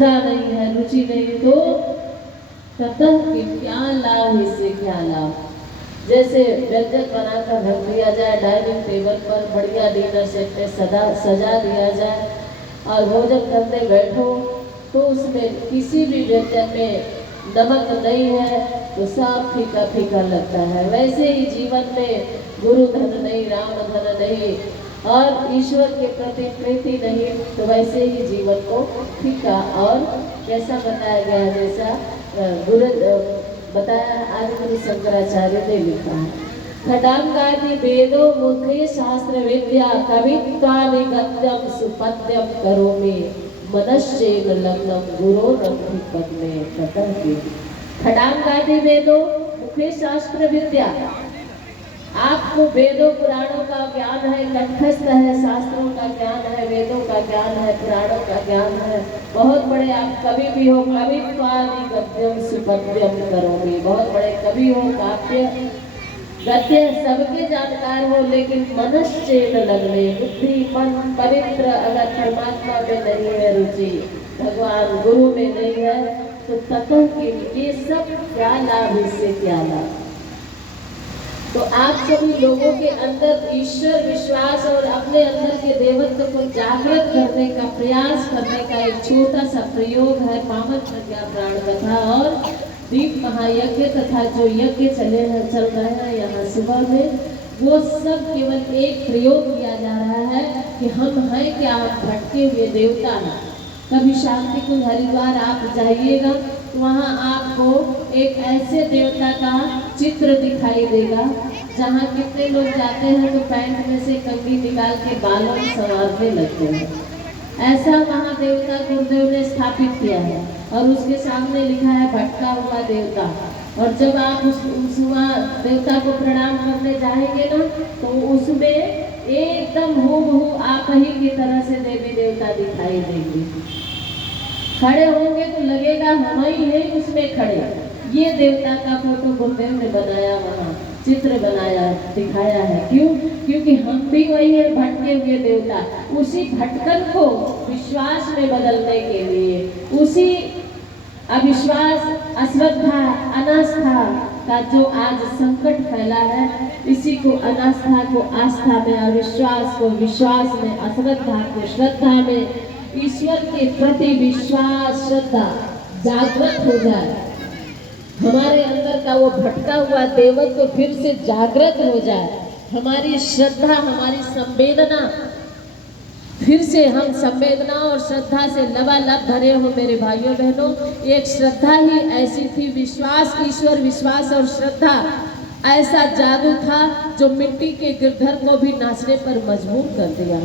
नहीं है, रुचि नहीं, तो ततः कि क्या लाभ, इससे क्या लाभ। जैसे व्यंजन बनाकर रख दिया जाए डाइनिंग टेबल पर, बढ़िया डिनर सेट में सजा दिया जाए और भोजन करने बैठो तो उसमें किसी भी व्यंजन में नमक नहीं है तो सब फीका फीका लगता है। वैसे ही जीवन में गुरु धन नहीं, राम धन नहीं और ईश्वर के प्रति प्रीति नहीं, तो वैसे ही जीवन को फीका और कैसा बताया गया, जैसा गुरु बताया आदि गुरु शंकराचार्य ने लिखा है। खडांगादि वेदो मुखे शास्त्र विद्या कवित्वानि गद्यम सुपद्यम करोमि मनश्चेन लग्नम गुरो रंभि पद्मे ततः। खडांगादि वेदो मुखे शास्त्र विद्या, आपको वेदों पुराणों का ज्ञान है, कंठस्थ है, शास्त्रों का ज्ञान है, वेदों का ज्ञान है, पुराणों का ज्ञान है, बहुत बड़े आप कवि भी हो, कवित्वादि गद्यम सुपद्यम करोगे, बहुत बड़े कवि हो, काव्य गद्य सबके जानकार हो, लेकिन मनश्चेत लगने, बुद्धि मन पवित्र अगर परमात्मा में नहीं है रुचि, भगवान गुरु में नहीं है, तो ततः के ये सब क्या लाभ, इससे क्या लाभ। तो आप सभी लोगों के अंदर ईश्वर विश्वास और अपने अंदर के देवत्व को जागृत करने का प्रयास करने का एक छोटा सा प्रयोग है पावन प्रज्ञा प्राण कथा और दीप महायज्ञ तथा जो यज्ञ चल रहे हैं यहाँ सुबह में, वो सब केवल एक प्रयोग किया जा रहा है कि हम हैं क्या, हम भटके हुए देवता हैं। कभी शांति को हरिद्वार आप जाइएगा तो वहाँ आपको एक ऐसे देवता का चित्र दिखाई देगा जहाँ कितने लोग जाते हैं तो पैंट में से कंघी निकाल के बालों में संवारने लगते हैं। ऐसा महादेवता गुरुदेव ने स्थापित किया है और उसके सामने लिखा है भटका हुआ देवता। और जब आप उस देवता को प्रणाम करने जाएंगे ना तो उसमें एकदम हूबहू आप ही की तरह से देवी देवता दिखाई देंगे। खड़े होंगे तो लगेगा हम ही है उसमें खड़े। ये देवता का फोटो गुरुदेव ने बनाया, वहाँ चित्र बनाया, दिखाया है। क्यों? क्योंकि हम भी वही है भटके हुए देवता। उसी भटकन को विश्वास में बदलने के लिए, उसी अविश्वास, अश्रद्धा, अनास्था का जो आज संकट फैला है, इसी को अनास्था को आस्था में, अविश्वास को विश्वास में, अश्रद्धा को श्रद्धा में, ईश्वर के प्रति विश्वास श्रद्धा जागृत हो जाए, हमारे अंदर का वो भटका हुआ देवत्व तो फिर से जागृत हो जाए, हमारी श्रद्धा, हमारी संवेदना फिर से, हम संवेदना और श्रद्धा से लबालब भरे हो मेरे भाइयों बहनों। एक श्रद्धा ही ऐसी थी, विश्वास, ईश्वर विश्वास और श्रद्धा ऐसा जादू था जो मिट्टी के गिरधर को भी नाचने पर मजबूर कर दिया।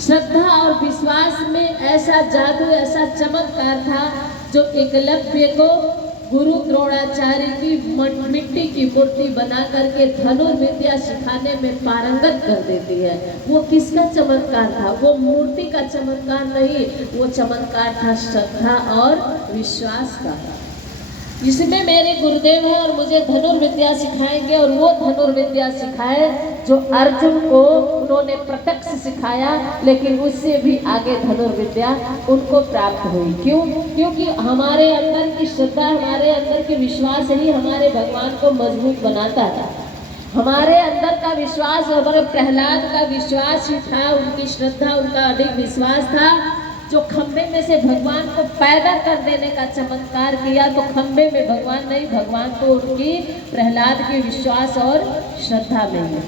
श्रद्धा और विश्वास में ऐसा जादू, ऐसा चमत्कार था जो एकलव्य को गुरु द्रोणाचार्य की मिट्टी की मूर्ति बना करके धनुर्विद्या सिखाने में पारंगत कर देती है। वो किसका चमत्कार था? वो मूर्ति का चमत्कार नहीं, वो चमत्कार था श्रद्धा और विश्वास का। इसमें मेरे गुरुदेव हैं और मुझे धनुर्विद्या सिखाएंगे, और वो धनुर्विद्या सिखाए जो अर्जुन को उन्होंने प्रत्यक्ष सिखाया, लेकिन उससे भी आगे धनुर्विद्या उनको प्राप्त हुई। क्यों? क्योंकि हमारे अंदर की श्रद्धा, हमारे अंदर की विश्वास ही हमारे भगवान को मजबूत बनाता था। हमारे अंदर का विश्वास, हमारे प्रहलाद का विश्वास ही था, उनकी श्रद्धा, उनका अडिग विश्वास था जो खंबे में से भगवान को पैदा कर देने का चमत्कार किया। तो खंबे में भगवान नहीं, भगवान तो उनकी प्रहलाद के विश्वास और श्रद्धा में है।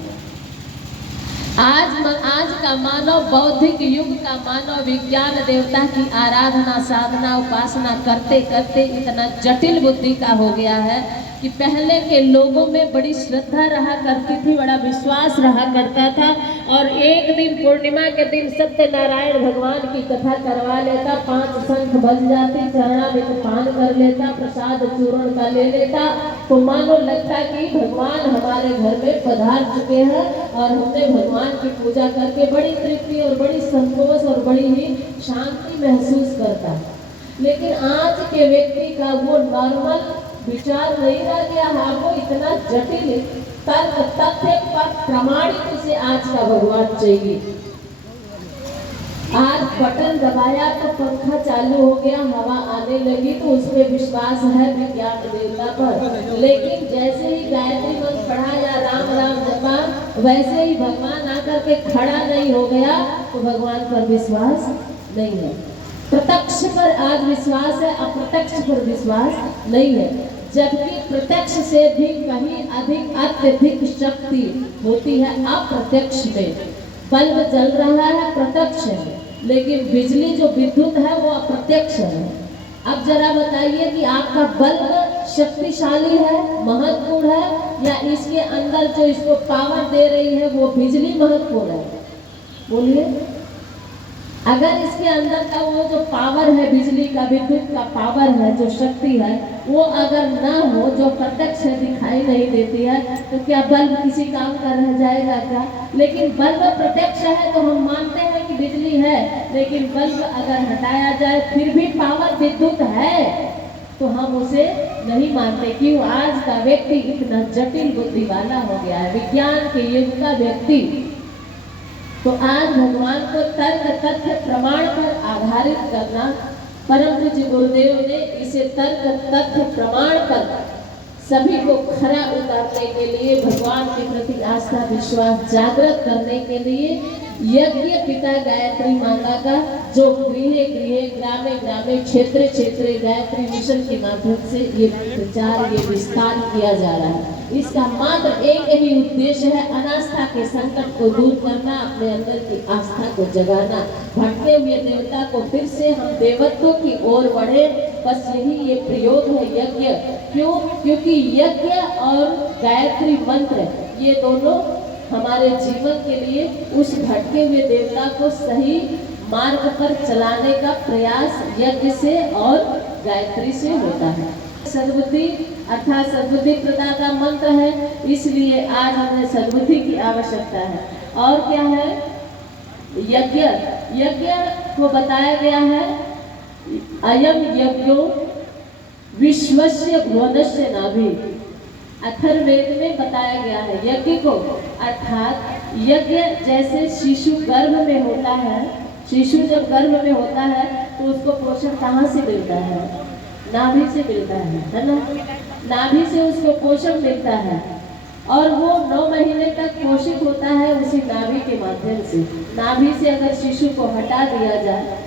आज का मानव, बौद्धिक युग का मानव विज्ञान देवता की आराधना, साधना, उपासना करते करते इतना जटिल बुद्धि का हो गया है कि पहले के लोगों में बड़ी श्रद्धा रहा करती थी, बड़ा विश्वास रहा करता था। और एक दिन पूर्णिमा के दिन सत्यनारायण भगवान की कथा करवा लेता, 5 शंख बज जाती, चरणामृत पान कर लेता, प्रसाद चूर्ण का ले लेता, तो मानो लगता कि भगवान हमारे घर में पधार चुके हैं और हमने भगवान की पूजा करके बड़ी तृप्ति और बड़ी संतोष और बड़ी ही शांति महसूस करता। लेकिन आज के व्यक्ति का वो नॉर्मल विचार नहीं रह गया है, वो इतना जटिल तर्क तथ्य पर प्रमाणित से आज का भगवान चाहिए। आज बटन दबाया तो पंखा चालू हो गया, हवा आने लगी, तो उसमें विश्वास है विज्ञान देवता पर। लेकिन जैसे ही गायत्री मंत्र पढ़ा या राम राम जपा, वैसे ही भगवान आकर के खड़ा नहीं हो गया, तो भगवान पर विश्वास नहीं है। प्रत्यक्ष पर आज विश्वास है, अप्रत्यक्ष पर विश्वास नहीं है। जबकि प्रत्यक्ष से भी कहीं अधिक अत्यधिक शक्ति होती है अप्रत्यक्ष में। बल्ब जल रहा है प्रत्यक्ष है, लेकिन बिजली जो विद्युत है वो अप्रत्यक्ष है। अब जरा बताइए कि आपका बल्ब शक्तिशाली है, महत्वपूर्ण है, या इसके अंदर जो इसको पावर दे रही है वो बिजली महत्वपूर्ण है? बोलिए। अगर इसके अंदर का वो जो पावर है, बिजली का, विद्युत का पावर है, जो शक्ति है, वो अगर ना हो, जो प्रत्यक्ष है, दिखाई नहीं देती है, तो क्या बल्ब किसी काम का रह जाएगा क्या? लेकिन बल्ब प्रत्यक्ष है तो हम मानते हैं कि बिजली है, लेकिन बल्ब अगर हटाया जाए फिर भी पावर विद्युत है, तो हम उसे नहीं मानते। क्यों? आज का व्यक्ति इतना जटिल बुद्धि वाला हो गया है, विज्ञान के युग का व्यक्ति। तो आज भगवान को तर्क तथ्य प्रमाण पर आधारित करना, परम पूज्य गुरुदेव ने इसे तर्क तथ्य प्रमाण पर सभी को खरा उतारने के लिए, भगवान के प्रति आस्था विश्वास जागृत करने के लिए यज्ञ पिता गायत्री माता का, जो गृह गृह ग्रामे ग्रामे क्षेत्र क्षेत्र गायत्री मिशन के माध्यम से ये प्रचार, ये विस्तार किया जा रहा है। इसका मात्र एक ही उद्देश्य है, अनास्था के संकट को दूर करना, अपने अंदर की आस्था को जगाना, भटके हुए देवता को फिर से हम देवत्व की ओर बढ़े। बस यही ये प्रयोग है यज्ञ। क्यों? क्योंकि यज्ञ और गायत्री मंत्र ये दोनों हमारे जीवन के लिए उस भटके हुए देवता को सही मार्ग पर चलाने का प्रयास यज्ञ से और गायत्री से होता है। सद्बुद्धि अर्थात सद्बुद्धि प्रदाता मंत्र है, इसलिए आज हमें सद्बुद्धि की आवश्यकता है। और क्या है? यज्ञ। यज्ञ को बताया गया है अयम यज्ञो विश्वस्य भुवनस्य नाभि। अथर्ववेद में बताया गया है यज्ञ को, अर्थात यज्ञ जैसे शिशु गर्भ में होता है, शिशु जब गर्भ में होता है तो उसको पोषण कहाँ से मिलता है? नाभि से मिलता है ना? नाभि से उसको पोषण मिलता है, और वो 9 महीने तक पोषित होता है उसी नाभि के माध्यम से। नाभि से अगर शिशु को हटा दिया जाए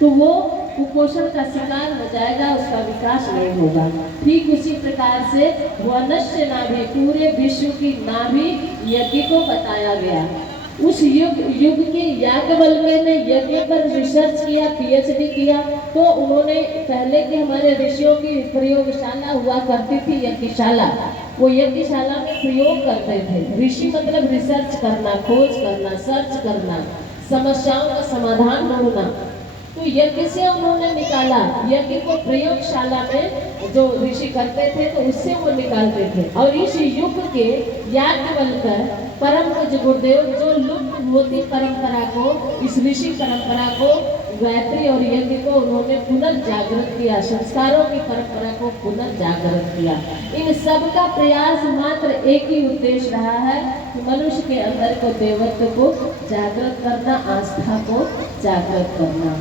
तो वो कुपोषण का शिकार हो जाएगा, उसका विकास नहीं होगा। ठीक उसी प्रकार से वनस्य नाभि, पूरे विश्व की नाभि यज्ञ को बताया गया। उस युग के याज्ञवल्क्य ने यज्ञ पर रिसर्च किया, पीएचडी किया, तो उन्होंने पहले के हमारे ऋषियों की प्रयोगशाला हुआ करती थी यज्ञशाला, वो यज्ञशाला में प्रयोग करते थे। ऋषि मतलब रिसर्च करना, खोज करना, सर्च करना, समस्याओं का समाधान ढूंढना। तो यज्ञ से उन्होंने निकाला, यज्ञ को प्रयोगशाला में जो ऋषि करते थे तो उससे वो निकालते थे। और इस युग के याज्ञवल्क्य परम पूज्य गुरुदेव जो लुप्त होती परंपरा को, इस ऋषि परंपरा को, गायत्री और यज्ञ को उन्होंने पुनर्जागृत किया, संस्कारों की परंपरा को पुनर्जागृत किया। इन सब का प्रयास मात्र एक ही उद्देश्य रहा है कि मनुष्य के अंदर को देवत्व को जागृत करना, आस्था को जागृत करना।